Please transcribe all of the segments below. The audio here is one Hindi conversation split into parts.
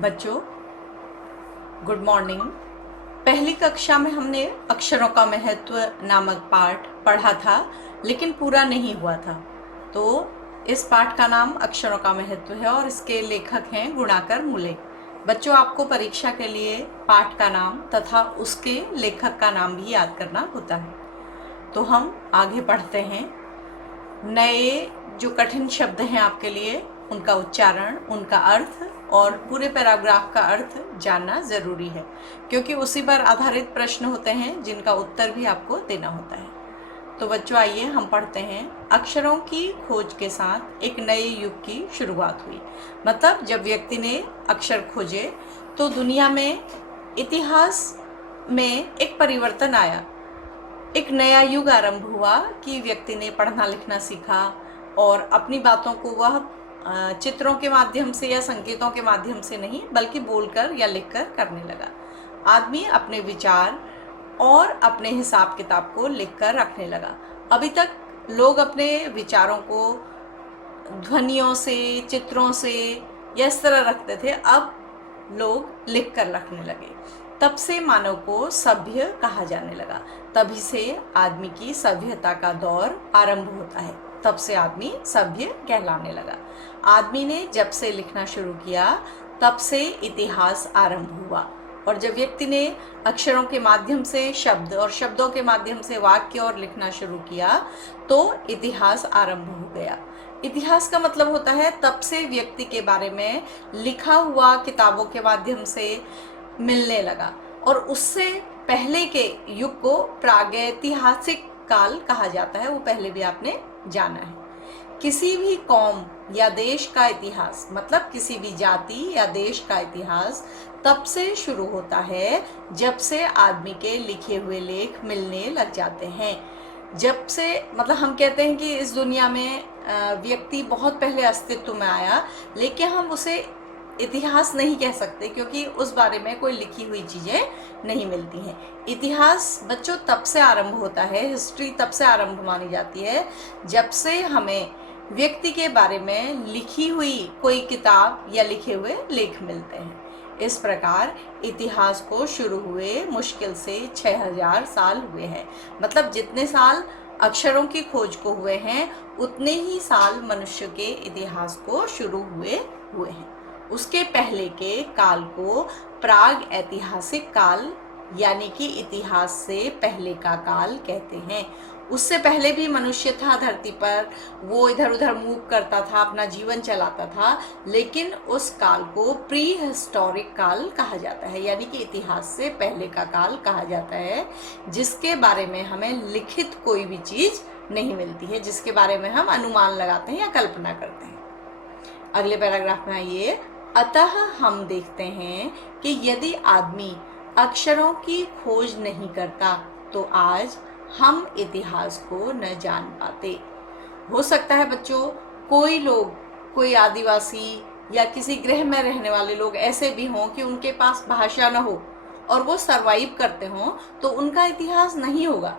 बच्चों, गुड मॉर्निंग। पहली कक्षा में हमने अक्षरों का महत्व नामक पाठ पढ़ा था, लेकिन पूरा नहीं हुआ था। तो इस पाठ का नाम अक्षरों का महत्व है और इसके लेखक हैं गुणाकर मूले। बच्चों, आपको परीक्षा के लिए पाठ का नाम तथा उसके लेखक का नाम भी याद करना होता है। तो हम आगे पढ़ते हैं। नए जो कठिन शब्द हैं आपके लिए, उनका उच्चारण, उनका अर्थ और पूरे पैराग्राफ का अर्थ जानना ज़रूरी है, क्योंकि उसी पर आधारित प्रश्न होते हैं जिनका उत्तर भी आपको देना होता है। तो बच्चों, आइए हम पढ़ते हैं। अक्षरों की खोज के साथ एक नए युग की शुरुआत हुई। मतलब जब व्यक्ति ने अक्षर खोजे तो दुनिया में, इतिहास में एक परिवर्तन आया, एक नया युग आरंभ हुआ कि व्यक्ति ने पढ़ना लिखना सीखा और अपनी बातों को वह चित्रों के माध्यम से या संकेतों के माध्यम से नहीं, बल्कि बोलकर या लिखकर करने लगा। आदमी अपने विचार और अपने हिसाब किताब को लिखकर रखने लगा। अभी तक लोग अपने विचारों को ध्वनियों से, चित्रों से या इस तरह रखते थे, अब लोग लिखकर रखने लगे। तब से मानव को सभ्य कहा जाने लगा। तभी से आदमी की सभ्यता का दौर आरंभ होता है। तब से आदमी सभ्य कहलाने लगा। आदमी ने जब से लिखना शुरू किया तब से इतिहास आरंभ हुआ। और जब व्यक्ति ने अक्षरों के माध्यम से शब्द और शब्दों के माध्यम से वाक्य और लिखना शुरू किया तो इतिहास आरंभ हो गया। इतिहास का मतलब होता है तब से व्यक्ति के बारे में लिखा हुआ किताबों के माध्यम से मिलने लगा। और उससे पहले के युग को प्रागैतिहासिक काल कहा जाता है। वो पहले भी आपने जाना है। किसी भी कौम या देश का इतिहास, मतलब किसी भी जाति या देश का इतिहास तब से शुरू होता है जब से आदमी के लिखे हुए लेख मिलने लग जाते हैं। जब से, मतलब हम कहते हैं कि इस दुनिया में व्यक्ति बहुत पहले अस्तित्व में आया, लेकिन हम उसे इतिहास नहीं कह सकते क्योंकि उस बारे में कोई लिखी हुई चीज़ें नहीं मिलती हैं। इतिहास बच्चों तब से आरंभ होता है, हिस्ट्री तब से आरंभ मानी जाती है जब से हमें व्यक्ति के बारे में लिखी हुई कोई किताब या लिखे हुए लेख मिलते हैं। इस प्रकार इतिहास को शुरू हुए मुश्किल से 6000 साल हुए हैं। मतलब जितने साल अक्षरों की खोज को हुए हैं, उतने ही साल मनुष्य के इतिहास को शुरू हुए हैं। उसके पहले के काल को प्राग ऐतिहासिक काल, यानी कि इतिहास से पहले का काल कहते हैं। उससे पहले भी मनुष्य था धरती पर, वो इधर उधर मूव करता था, अपना जीवन चलाता था, लेकिन उस काल को प्री हिस्टोरिक काल कहा जाता है, यानी कि इतिहास से पहले का काल कहा जाता है, जिसके बारे में हमें लिखित कोई भी चीज़ नहीं मिलती है, जिसके बारे में हम अनुमान लगाते हैं या कल्पना करते हैं। अगले पैराग्राफ में आइए। अतः हम देखते हैं कि यदि आदमी अक्षरों की खोज नहीं करता तो आज हम इतिहास को न जान पाते। हो सकता है बच्चों, कोई लोग, कोई आदिवासी या किसी ग्रह में रहने वाले लोग ऐसे भी हों कि उनके पास भाषा न हो और वो सरवाइव करते हों, तो उनका इतिहास नहीं होगा।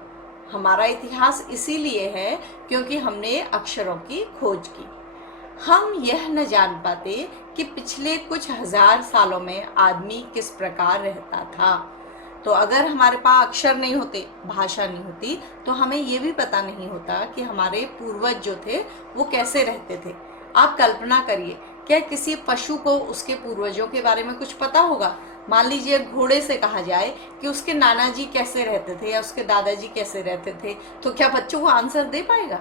हमारा इतिहास इसीलिए है क्योंकि हमने अक्षरों की खोज की। हम यह न जान पाते कि पिछले कुछ हजार सालों में आदमी किस प्रकार रहता था। तो अगर हमारे पास अक्षर नहीं होते, भाषा नहीं होती, तो हमें ये भी पता नहीं होता कि हमारे पूर्वज जो थे वो कैसे रहते थे। आप कल्पना करिए, क्या किसी पशु को उसके पूर्वजों के बारे में कुछ पता होगा? मान लीजिए घोड़े से कहा जाए कि उसके नाना जी कैसे रहते थे या उसके दादाजी कैसे रहते थे, तो क्या बच्चों को आंसर दे पाएगा?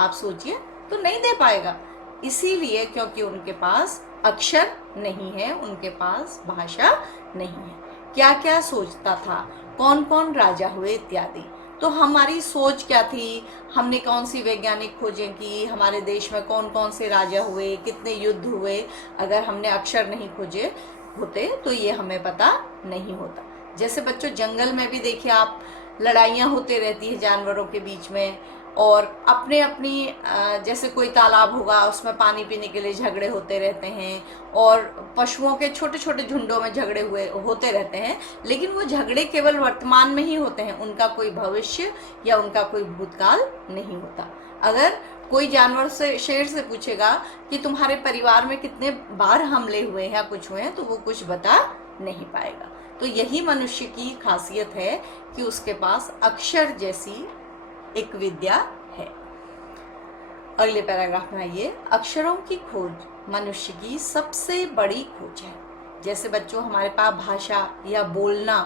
आप सोचिए, तो नहीं दे पाएगा। इसीलिए क्योंकि उनके पास अक्षर नहीं है, उनके पास भाषा नहीं है। क्या क्या सोचता था, कौन कौन राजा हुए इत्यादि। तो हमारी सोच क्या थी, हमने कौन सी वैज्ञानिक खोजें की, हमारे देश में कौन कौन से राजा हुए, कितने युद्ध हुए, अगर हमने अक्षर नहीं खोजे होते तो ये हमें पता नहीं होता। जैसे बच्चों जंगल में भी देखिए आप, लड़ाइयाँ होते रहती है जानवरों के बीच में, और अपने अपनी जैसे कोई तालाब होगा उसमें पानी पीने के लिए झगड़े होते रहते हैं, और पशुओं के छोटे छोटे झुंडों में झगड़े होते रहते हैं। लेकिन वो झगड़े केवल वर्तमान में ही होते हैं, उनका कोई भविष्य या उनका कोई भूतकाल नहीं होता। अगर कोई जानवर से, शेर से पूछेगा कि तुम्हारे परिवार में कितने बार हमले हुए हैं या कुछ हुए हैं, तो वो कुछ बता नहीं पाएगा। तो यही मनुष्य की खासियत है कि उसके पास अक्षर जैसी एक विद्या है। अगले पैराग्राफ में आइए। अक्षरों की खोज मनुष्य की सबसे बड़ी खोज है। जैसे बच्चों हमारे पास भाषा या बोलना,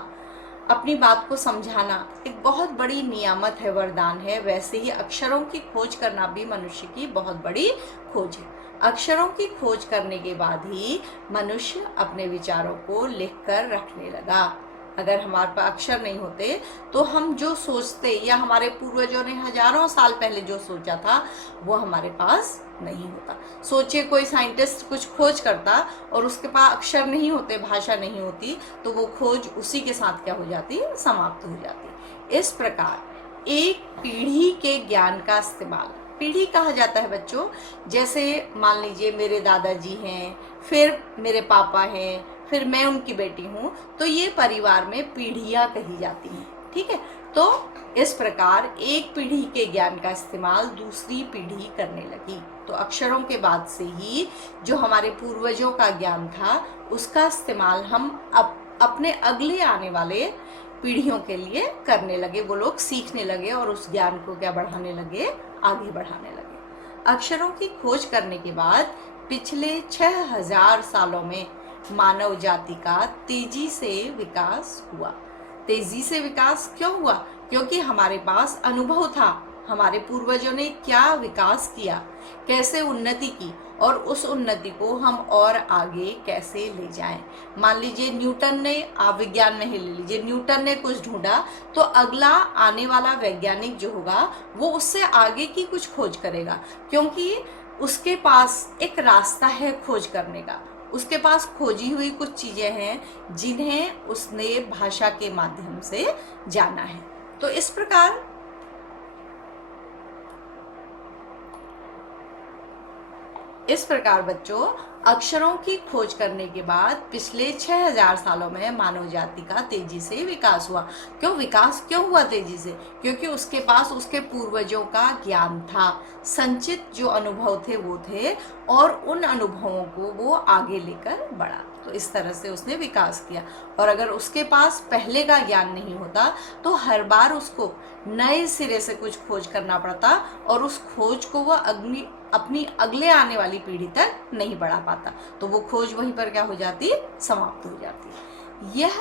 अपनी बात को समझाना एक बहुत बड़ी नियामत है, वरदान है, वैसे ही अक्षरों की खोज करना भी मनुष्य की बहुत बड़ी खोज है। अक्षरों की खोज करने के बाद ही मनुष्य अपने विचारों को लिखकर रखने लगा। अगर हमारे पास अक्षर नहीं होते तो हम जो सोचते या हमारे पूर्वजों ने हजारों साल पहले जो सोचा था वो हमारे पास नहीं होता। सोचिए कोई साइंटिस्ट कुछ खोज करता और उसके पास अक्षर नहीं होते, भाषा नहीं होती, तो वो खोज उसी के साथ क्या हो जाती, समाप्त हो जाती। इस प्रकार एक पीढ़ी के ज्ञान का इस्तेमाल, पीढ़ी कहा जाता है बच्चों, जैसे मान लीजिए मेरे दादाजी हैं, फिर मेरे पापा हैं, फिर मैं उनकी बेटी हूँ, तो ये परिवार में पीढ़ियाँ कही जाती हैं। ठीक है, तो इस प्रकार एक पीढ़ी के ज्ञान का इस्तेमाल दूसरी पीढ़ी करने लगी। तो अक्षरों के बाद से ही जो हमारे पूर्वजों का ज्ञान था उसका इस्तेमाल हम अपने अगले आने वाले पीढ़ियों के लिए करने लगे। वो लोग सीखने लगे और उस ज्ञान को क्या बढ़ाने लगे, आगे बढ़ाने लगे। अक्षरों की खोज करने के बाद पिछले 6000 सालों में मानव जाति का तेजी से विकास हुआ। तेजी से विकास क्यों हुआ? क्योंकि हमारे पास अनुभव था, हमारे पूर्वजों ने क्या विकास किया, कैसे उन्नति की, और उस उन्नति को हम और आगे कैसे ले जाएं। मान लीजिए न्यूटन ने, आप विज्ञान में ही ले लीजिए, न्यूटन ने कुछ ढूंढा तो अगला आने वाला वैज्ञानिक जो होगा वो उससे आगे की कुछ खोज करेगा, क्योंकि उसके पास एक रास्ता है खोज करने का। उसके पास खोजी हुई कुछ चीजें हैं जिन्हें उसने भाषा के माध्यम से जाना है। तो इस प्रकार बच्चों अक्षरों की खोज करने के बाद पिछले 6000 सालों में मानव जाति का तेजी से विकास हुआ। विकास क्यों हुआ तेजी से? क्योंकि उसके पास उसके पूर्वजों का ज्ञान था, संचित जो अनुभव थे वो थे, और उन अनुभवों को वो आगे लेकर बढ़ा। तो इस तरह से उसने विकास किया। और अगर उसके पास पहले का ज्ञान नहीं होता तो हर बार उसको नए सिरे से कुछ खोज करना पड़ता और उस खोज को वो अपनी अगले आने वाली पीढ़ी तक नहीं बढ़ा पाता। तो वो खोज वहीं पर क्या हो जाती, समाप्त हो जाती। यह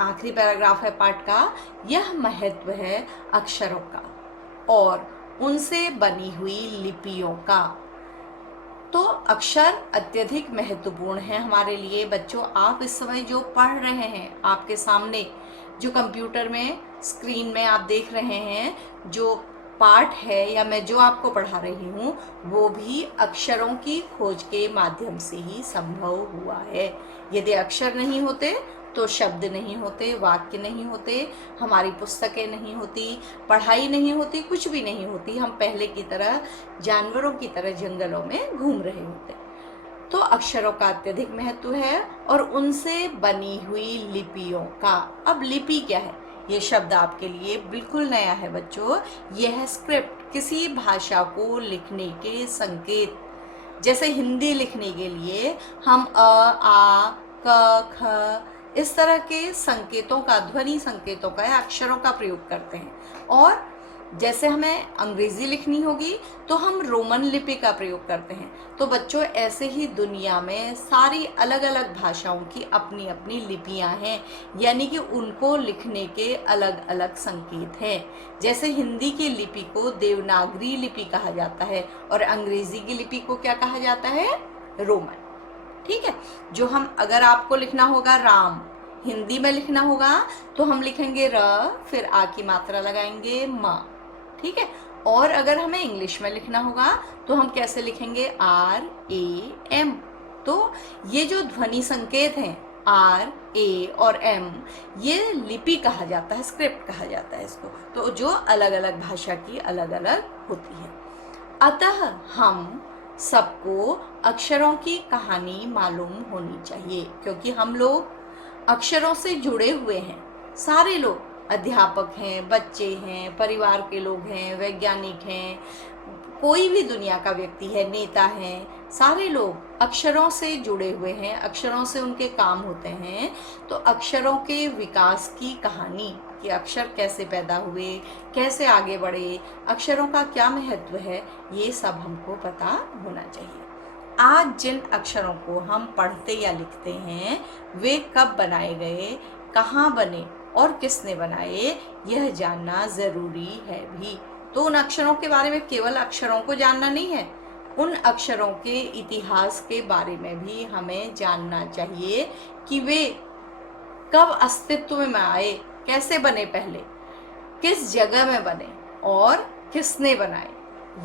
आखिरी पैराग्राफ है पाठ का। यह महत्व है अक्षरों का और उनसे बनी हुई लिपियों का। तो अक्षर अत्यधिक महत्वपूर्ण है हमारे लिए। बच्चों आप इस समय जो पढ़ रहे हैं, आपके सामने जो कंप्यूटर में स्क्रीन में आप देख रहे हैं जो पाठ है या मैं जो आपको पढ़ा रही हूँ, वो भी अक्षरों की खोज के माध्यम से ही संभव हुआ है। यदि अक्षर नहीं होते तो शब्द नहीं होते, वाक्य नहीं होते, हमारी पुस्तकें नहीं होती, पढ़ाई नहीं होती, कुछ भी नहीं होती। हम पहले की तरह जानवरों की तरह जंगलों में घूम रहे होते। तो अक्षरों का अत्यधिक महत्व है और उनसे बनी हुई लिपियों का। अब लिपि क्या है? ये शब्द आपके लिए बिल्कुल नया है बच्चों। यह है स्क्रिप्ट, किसी भाषा को लिखने के संकेत। जैसे हिंदी लिखने के लिए हम अ, आ, क, ख इस तरह के संकेतों का, ध्वनि संकेतों का या अक्षरों का प्रयोग करते हैं। और जैसे हमें अंग्रेजी लिखनी होगी तो हम रोमन लिपि का प्रयोग करते हैं। तो बच्चों ऐसे ही दुनिया में सारी अलग अलग भाषाओं की अपनी अपनी लिपियां हैं, यानी कि उनको लिखने के अलग अलग संकेत हैं। जैसे हिंदी की लिपि को देवनागरी लिपि कहा जाता है और अंग्रेजी की लिपि को क्या कहा जाता है? रोमन। ठीक है, जो हम, अगर आपको लिखना होगा राम, हिंदी में लिखना होगा तो हम लिखेंगे र, फिर आ की मात्रा लगाएंगे म। ठीक है, और अगर हमें इंग्लिश में लिखना होगा तो हम कैसे लिखेंगे? R A M. तो ये जो ध्वनि संकेत हैं आर ए और एम, ये लिपि कहा जाता है, स्क्रिप्ट कहा जाता है इसको। तो जो अलग अलग भाषा की अलग अलग होती है। अतः हम सबको अक्षरों की कहानी मालूम होनी चाहिए, क्योंकि हम लोग अक्षरों से जुड़े हुए हैं। सारे लोग, अध्यापक हैं, बच्चे हैं, परिवार के लोग हैं, वैज्ञानिक हैं, कोई भी दुनिया का व्यक्ति है, नेता हैं, सारे लोग अक्षरों से जुड़े हुए हैं, अक्षरों से उनके काम होते हैं। तो अक्षरों के विकास की कहानी कि अक्षर कैसे पैदा हुए, कैसे आगे बढ़े, अक्षरों का क्या महत्व है, ये सब हमको पता होना चाहिए। आज जिन अक्षरों को हम पढ़ते या लिखते हैं वे कब बनाए गए, कहाँ बने और किसने बनाए, यह जानना ज़रूरी है भी। तो उन अक्षरों के बारे में केवल अक्षरों को जानना नहीं है, उन अक्षरों के इतिहास के बारे में भी हमें जानना चाहिए कि वे कब अस्तित्व में आए, कैसे बने, पहले किस जगह में बने और किसने बनाए,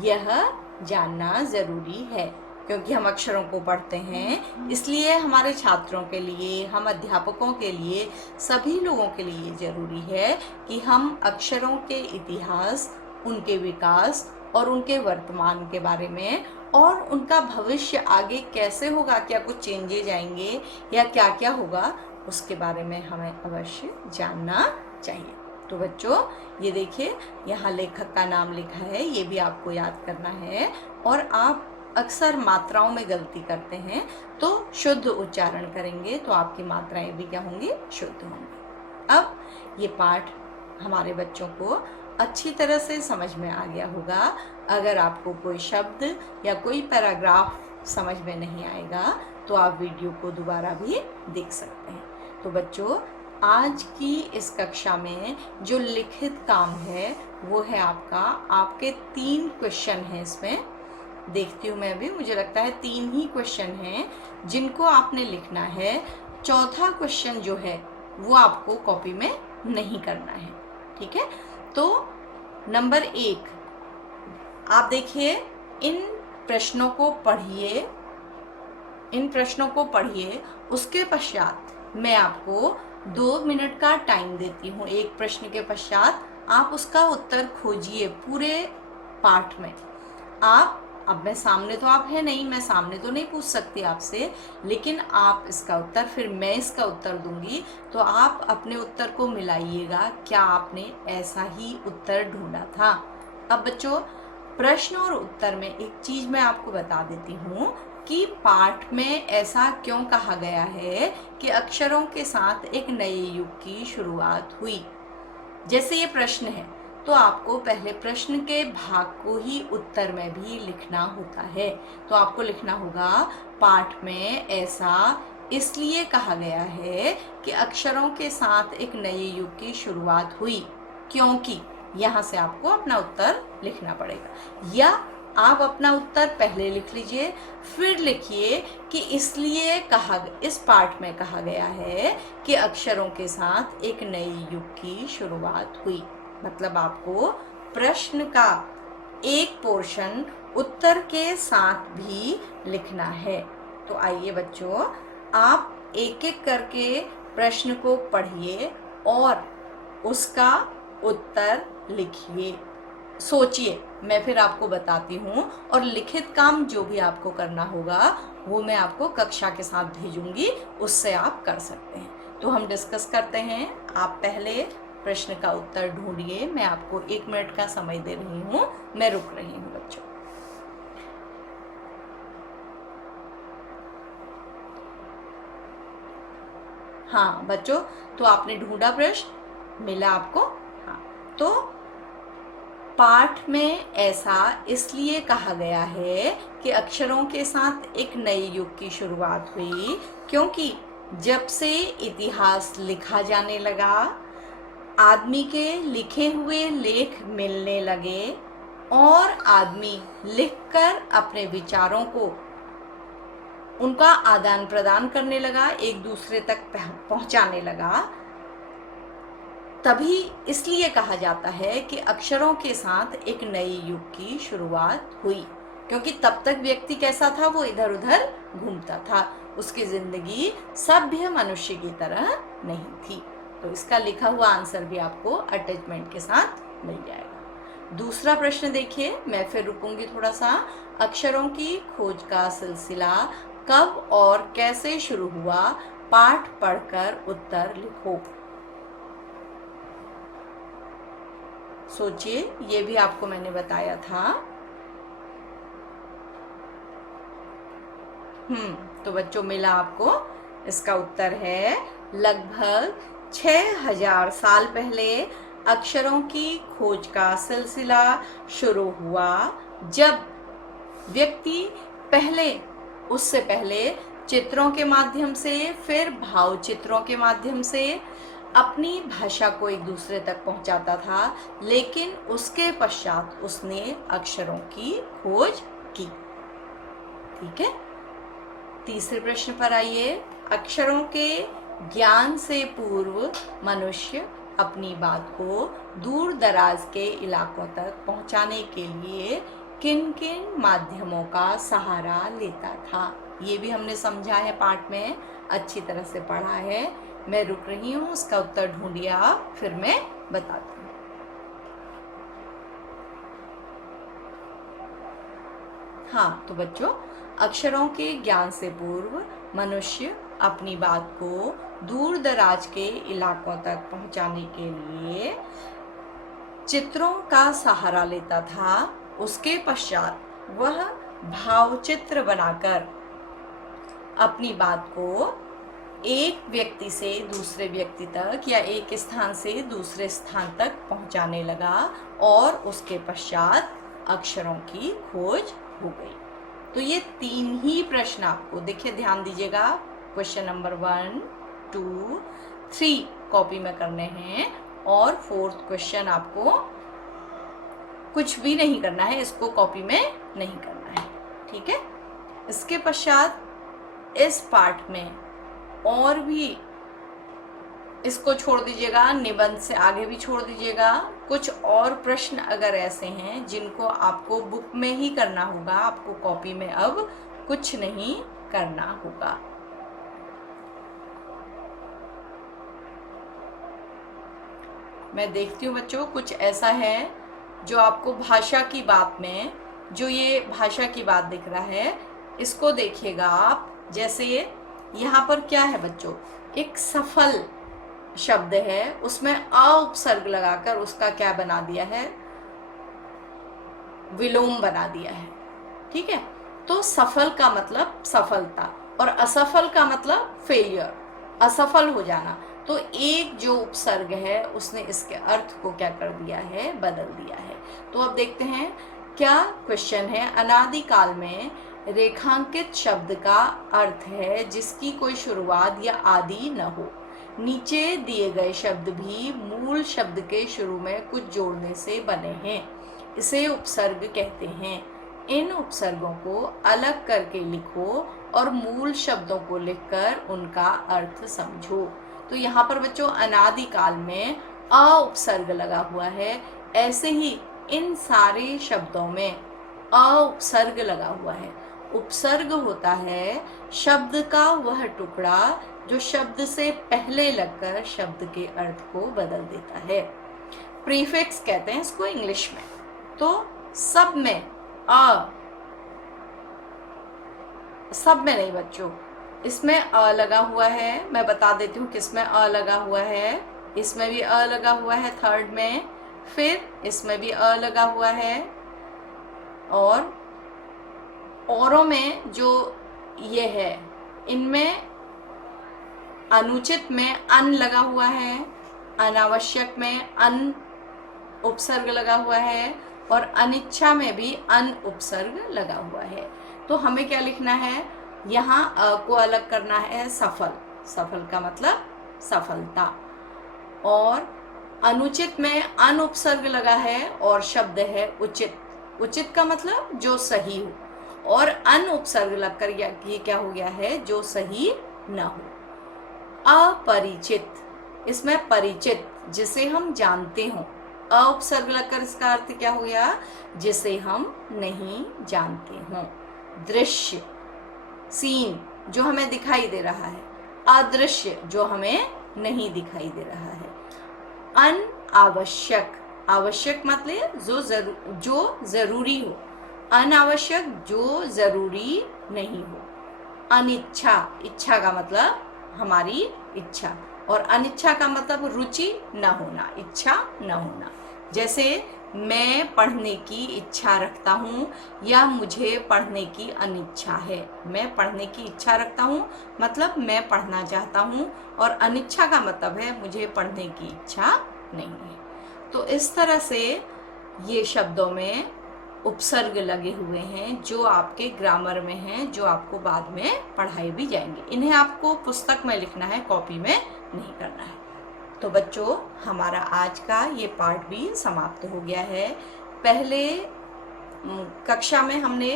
यह जानना ज़रूरी है। क्योंकि हम अक्षरों को पढ़ते हैं, इसलिए हमारे छात्रों के लिए, हम अध्यापकों के लिए, सभी लोगों के लिए ज़रूरी है कि हम अक्षरों के इतिहास, उनके विकास और उनके वर्तमान के बारे में और उनका भविष्य आगे कैसे होगा, क्या कुछ चेंजेज आएंगे या क्या क्या होगा, उसके बारे में हमें अवश्य जानना चाहिए। तो बच्चों ये देखिए, यहाँ लेखक का नाम लिखा है, ये भी आपको याद करना है। और आप अक्सर मात्राओं में गलती करते हैं, तो शुद्ध उच्चारण करेंगे तो आपकी मात्राएं भी क्या होंगी, शुद्ध होंगी। अब ये पाठ हमारे बच्चों को अच्छी तरह से समझ में आ गया होगा। अगर आपको कोई शब्द या कोई पैराग्राफ समझ में नहीं आएगा तो आप वीडियो को दोबारा भी देख सकते हैं। तो बच्चों आज की इस कक्षा में जो लिखित काम है वो है आपके 3 क्वेश्चन हैं। इसमें देखती हूँ मैं भी, मुझे लगता है 3 ही क्वेश्चन हैं जिनको आपने लिखना है। चौथा क्वेश्चन जो है वो आपको कॉपी में नहीं करना है, ठीक है। तो नंबर 1 आप देखिए, इन प्रश्नों को पढ़िए, उसके पश्चात मैं आपको 2 मिनट का टाइम देती हूँ। एक प्रश्न के पश्चात आप उसका उत्तर खोजिए पूरे पाठ में। अब मैं सामने तो आप है नहीं, मैं सामने तो नहीं पूछ सकती आपसे, लेकिन आप इसका उत्तर, फिर मैं इसका उत्तर दूंगी, तो आप अपने उत्तर को मिलाइएगा, क्या आपने ऐसा ही उत्तर ढूंढा था। अब बच्चों प्रश्न और उत्तर में एक चीज मैं आपको बता देती हूँ कि पाठ में ऐसा क्यों कहा गया है कि अक्षरों के साथ एक नए युग की शुरुआत हुई। जैसे ये प्रश्न है तो आपको पहले प्रश्न के भाग को ही उत्तर में भी लिखना होता है। तो आपको लिखना होगा, पाठ में ऐसा इसलिए कहा गया है कि अक्षरों के साथ एक नए युग की शुरुआत हुई, क्योंकि यहाँ से आपको अपना उत्तर लिखना पड़ेगा। या आप अपना उत्तर पहले लिख लीजिए, फिर लिखिए कि इसलिए इस पाठ में कहा गया है कि अक्षरों के साथ एक नए युग की शुरुआत हुई। मतलब आपको प्रश्न का एक पोर्शन उत्तर के साथ भी लिखना है। तो आइए बच्चों, आप एक एक करके प्रश्न को पढ़िए और उसका उत्तर लिखिए। सोचिए, मैं फिर आपको बताती हूँ, और लिखित काम जो भी आपको करना होगा वो मैं आपको कक्षा के साथ भेजूंगी, उससे आप कर सकते हैं। तो हम डिस्कस करते हैं। आप पहले प्रश्न का उत्तर ढूंढिए। मैं आपको 1 मिनट का समय दे रही हूँ, मैं रुक रही हूँ बच्चों। हाँ बच्चों, तो आपने ढूंढा, प्रश्न मिला आपको। हाँ, तो पाठ में ऐसा इसलिए कहा गया है कि अक्षरों के साथ एक नए युग की शुरुआत हुई, क्योंकि जब से इतिहास लिखा जाने लगा, आदमी के लिखे हुए लेख मिलने लगे और आदमी लिखकर अपने विचारों को, उनका आदान प्रदान करने लगा, एक दूसरे तक पहुंचाने लगा, तभी इसलिए कहा जाता है कि अक्षरों के साथ एक नए युग की शुरुआत हुई। क्योंकि तब तक व्यक्ति कैसा था, वो इधर उधर घूमता था, उसकी जिंदगी सभ्य मनुष्य की तरह नहीं थी। तो इसका लिखा हुआ आंसर भी आपको अटैचमेंट के साथ मिल जाएगा। दूसरा प्रश्न देखिए, मैं फिर रुकूंगी थोड़ा सा। अक्षरों की खोज का सिलसिला कब और कैसे शुरू हुआ, पाठ पढ़कर उत्तर लिखो। सोचिए, ये भी आपको मैंने बताया था तो बच्चों मिला आपको। इसका उत्तर है लगभग 6000 साल पहले अक्षरों की खोज का सिलसिला शुरू हुआ, जब व्यक्ति उससे पहले चित्रों के माध्यम से, फिर भाव चित्रों के माध्यम से अपनी भाषा को एक दूसरे तक पहुंचाता था, लेकिन उसके पश्चात उसने अक्षरों की खोज की। ठीक है, तीसरे प्रश्न पर आइए। अक्षरों के ज्ञान से पूर्व मनुष्य अपनी बात को दूर दराज के इलाकों तक पहुंचाने के लिए किन किन माध्यमों का सहारा लेता था? ये भी हमने समझा है, पाठ में अच्छी तरह से पढ़ा है। मैं रुक रही हूँ, उसका उत्तर ढूंढिए आप, फिर मैं बताती हूँ। हाँ, तो बच्चों अक्षरों के ज्ञान से पूर्व मनुष्य अपनी बात को दूर दराज के इलाकों तक पहुंचाने के लिए चित्रों का सहारा लेता था। उसके पश्चात वह भावचित्र बनाकर अपनी बात को एक व्यक्ति से दूसरे व्यक्ति तक या एक स्थान से दूसरे स्थान तक पहुंचाने लगा, और उसके पश्चात अक्षरों की खोज हो गई। तो ये 3 ही प्रश्न आपको, देखिए ध्यान दीजिएगा, क्वेश्चन नंबर 1, 2, 3 कॉपी में करने हैं, और 4th क्वेश्चन आपको कुछ भी नहीं करना है, इसको कॉपी में नहीं करना है। ठीक है, इसके पश्चात इस पार्ट में और भी, इसको छोड़ दीजिएगा, निबंध से आगे भी छोड़ दीजिएगा। कुछ और प्रश्न अगर ऐसे हैं जिनको आपको बुक में ही करना होगा, आपको कॉपी में अब कुछ नहीं करना होगा। मैं देखती हूँ बच्चों, कुछ ऐसा है जो आपको भाषा की बात में, जो ये भाषा की बात दिख रहा है, इसको देखिएगा आप। जैसे यहाँ पर क्या है बच्चों, एक सफल शब्द है, उसमें अ उपसर्ग लगाकर उसका क्या बना दिया है, विलोम बना दिया है। ठीक है, तो सफल का मतलब सफलता और असफल का मतलब फेलियर, असफल हो जाना। तो एक जो उपसर्ग है उसने इसके अर्थ को क्या कर दिया है, बदल दिया है। तो अब देखते हैं क्या क्वेश्चन है। अनादिकाल में रेखांकित शब्द का अर्थ है जिसकी कोई शुरुआत या आदि न हो। नीचे दिए गए शब्द भी मूल शब्द के शुरू में कुछ जोड़ने से बने हैं, इसे उपसर्ग कहते हैं। इन उपसर्गों को अलग करके लिखो और मूल शब्दों को लिखकर उनका अर्थ समझो। तो यहाँ पर बच्चों अनादिकाल में अ उपसर्ग लगा हुआ है, ऐसे ही इन सारे शब्दों में अ उपसर्ग लगा हुआ है। उपसर्ग होता है शब्द का वह टुकड़ा जो शब्द से पहले लगकर शब्द के अर्थ को बदल देता है। प्रीफिक्स कहते हैं इसको इंग्लिश में। तो सब में सब में नहीं बच्चों, इसमें अ लगा हुआ है। मैं बता देती हूँ किसमें अ लगा हुआ है। इसमें भी अ लगा हुआ है थर्ड में, फिर इसमें भी अ लगा हुआ है, और औरों में जो ये है इनमें अनुचित में अन लगा हुआ है, अनावश्यक में अन उपसर्ग लगा हुआ है, और अनिच्छा में भी अन उपसर्ग लगा हुआ है। तो हमें क्या लिखना है, यहाँ अ को अलग करना है सफल, सफल का मतलब सफलता, और अनुचित में अन उपसर्ग लगा है और शब्द है उचित। उचित का मतलब जो सही हो, और अन उपसर्ग लगकर ये क्या हो गया है, जो सही न हो। अपरिचित, इसमें परिचित जिसे हम जानते हो, अ उपसर्ग लगकर इसका अर्थ क्या हो गया, जिसे हम नहीं जानते हो। दृश्य, सीन जो हमें दिखाई दे रहा है, अदृश्य जो हमें नहीं दिखाई दे रहा है। अनावश्यक, आवश्यक मतलब जो जरूरी हो, अनावश्यक जो जरूरी नहीं हो। अनिच्छा, इच्छा का मतलब हमारी इच्छा, और अनिच्छा का मतलब रुचि न होना, इच्छा न होना। जैसे मैं पढ़ने की इच्छा रखता हूँ या मुझे पढ़ने की अनिच्छा है। मैं पढ़ने की इच्छा रखता हूँ मतलब मैं पढ़ना चाहता हूँ, और अनिच्छा का मतलब है मुझे पढ़ने की इच्छा नहीं है। तो इस तरह से ये शब्दों में उपसर्ग लगे हुए हैं जो आपके ग्रामर में हैं, जो आपको बाद में पढ़ाए भी जाएंगे। इन्हें आपको पुस्तक में लिखना है, कॉपी में नहीं करना है। तो बच्चों, हमारा आज का ये पार्ट भी समाप्त हो गया है। पहले कक्षा में हमने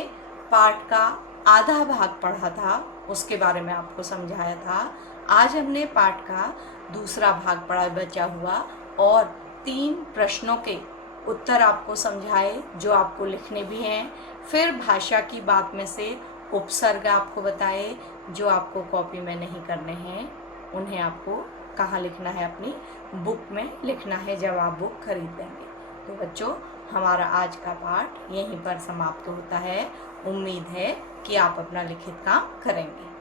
पाठ का आधा भाग पढ़ा था, उसके बारे में आपको समझाया था। आज हमने पाठ का दूसरा भाग पढ़ा बचा हुआ, और 3 प्रश्नों के उत्तर आपको समझाए जो आपको लिखने भी हैं। फिर भाषा की बात में से उपसर्ग आपको बताए जो आपको कॉपी में नहीं करने हैं, उन्हें आपको कहाँ लिखना है, अपनी बुक में लिखना है जब आप बुक खरीद लेंगे। तो बच्चों, हमारा आज का पाठ यहीं पर समाप्त होता है। उम्मीद है कि आप अपना लिखित काम करेंगे।